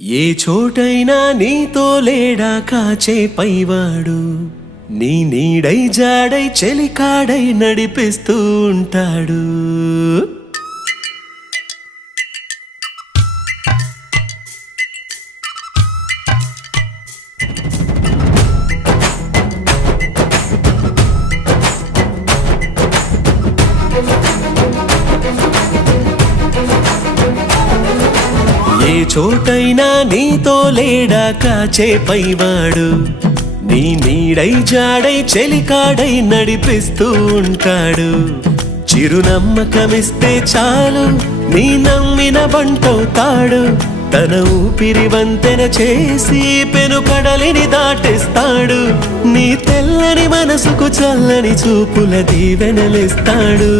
ఏ చోటైనా నీతో లేడా కాచే పైవాడు, నీ నీడై జాడై చెలికాడై నడిపిస్తూ ఉంటాడు. ఏ చోటైనా నీతో లేడా కాచే పైవాడు, నీ నీడై జాడై చెలికాడై నడిపిస్తూ ఉంటాడు. చిరునమ్మకమిస్తే చాలు నీ నమ్మిన బంటవుతాడు. తన ఊపిరి వంతెన చేసి పెను కడలిని దాటిస్తాడు. నీ తెల్లని మనసుకు చల్లని చూపుల దీవెనలిస్తాడు.